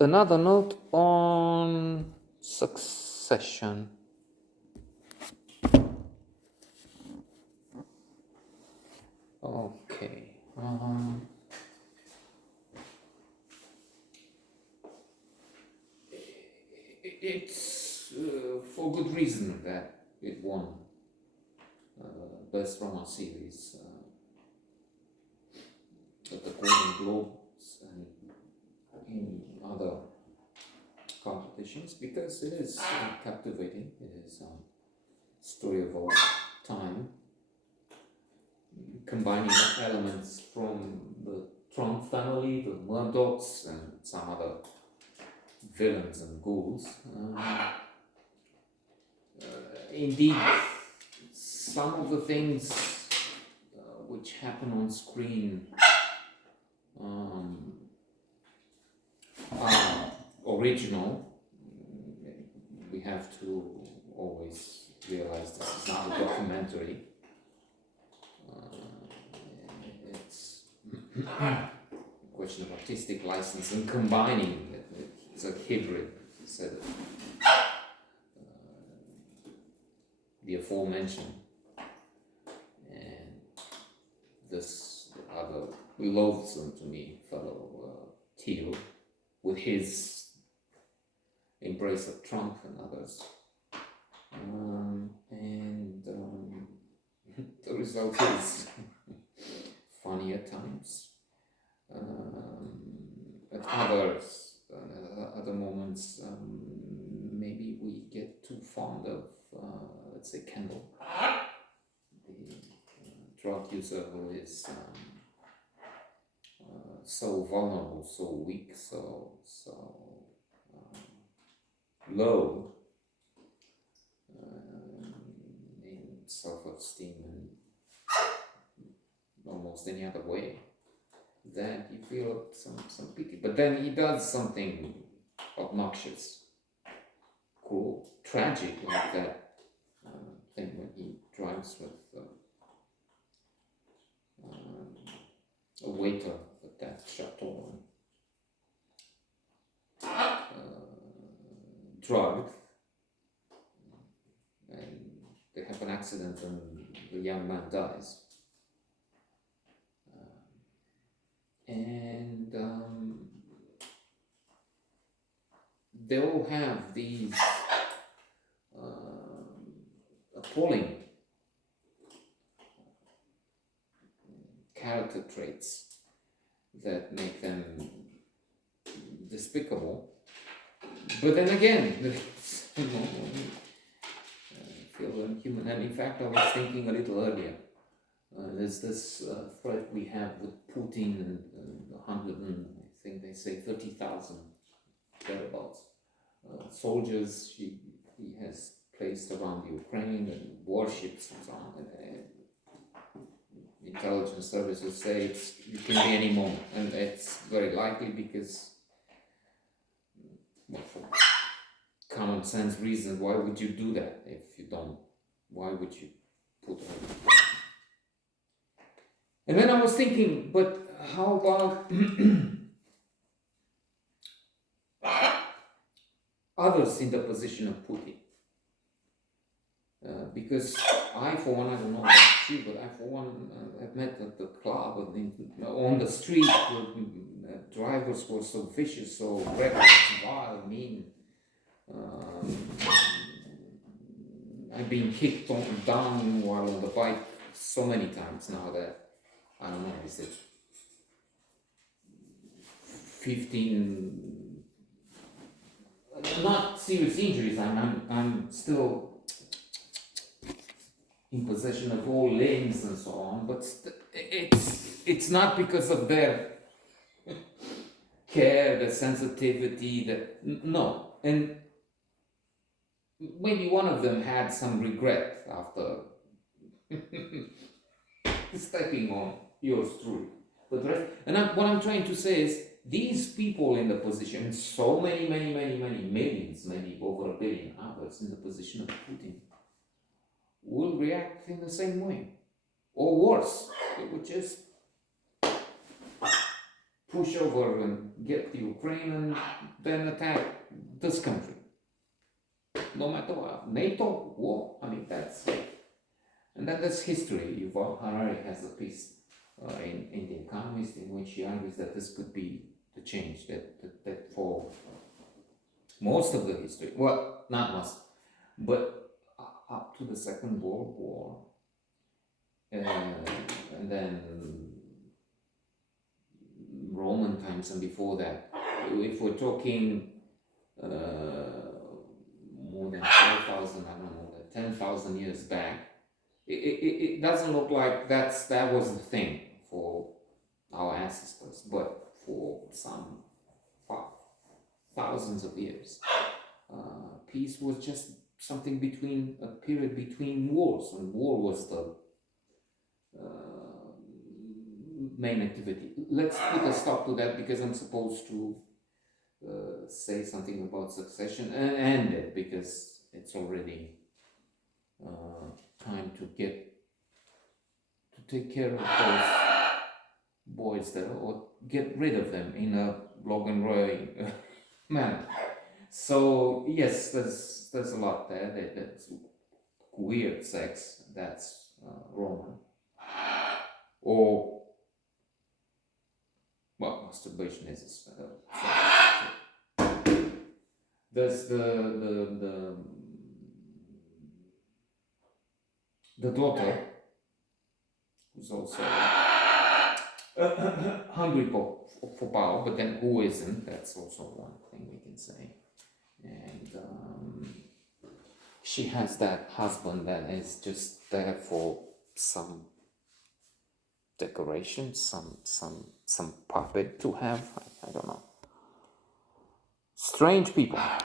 another note on succession. Okay. It's for good reason that it won Best Drama Series at the Golden Globes and in other competitions, because it is captivating. It is a story of our time, combining elements from the Trump family, the Murdochs, and some other villains and ghouls. Indeed, some of the things which happen on screen are original. We have to always realize this is not a documentary. It's a question of artistic license and combining it. It's a hybrid, said the aforementioned and this other loathsome to me fellow Thiel, with his embrace of Trump and others, and the result is funny at times. At other moments, maybe we get too fond of, let's say, Kendall, the drug user who is so vulnerable, so weak, so low in self-esteem and almost any other way, that you feel some pity. But then he does something obnoxious, cool, tragic, like that thing when he drives with a waiter at that chateau, drugged, and they have an accident and the young man dies. And they all have these appalling character traits that make them despicable. But then again, feel them human. And in fact, I was thinking a little earlier, there's this threat we have with Putin and 100 and I think they say 30,000 thereabouts soldiers he has placed around Ukraine, and warships and so on. Intelligence services say it can be any moment, and it's very likely because, well, for common sense reasons, why would you do that if you don't? Why would you put all? And then I was thinking, but how about others in the position of Putin? Because I, for one, I don't know about you, but I, for one, have met at the club, on the street, drivers were so vicious, so reckless, vile, mean. I've been kicked down while on the bike so many times now that, I don't know, is it 15, not serious injuries, I'm still in possession of all limbs and so on, but it's not because of their care, the sensitivity, no. And maybe one of them had some regret after stepping on yours truly. But what I'm trying to say is, these people in the position, so many millions, maybe over 1 billion others in the position of Putin, will react in the same way, or worse. They would just push over and get Ukraine and then attack this country. No matter what, NATO war. I mean, that's history. Yuval Harari has a piece in The Economist in which he argues that this could be the change that for most of the history, well, not most, but up to the Second World War, and then Roman times and before that, if we're talking more than 4,000, I don't know, 10,000 years back, it doesn't look like that was the thing for our ancestors, but for some thousands of years, peace was just something between a period between wars, and war was the main activity. Let's put a stop to that because I'm supposed to say something about succession and end it because it's already time to take care of those boys there, or get rid of them in a Logan Roy manner. So yes, there's a lot there. That's weird sex. That's Roman. Or well, masturbation is there's the daughter who's also hungry for power, but then who isn't? That's also one thing we can say. And she has that husband that is just there for some decoration, some puppet to have. I don't know. Strange people.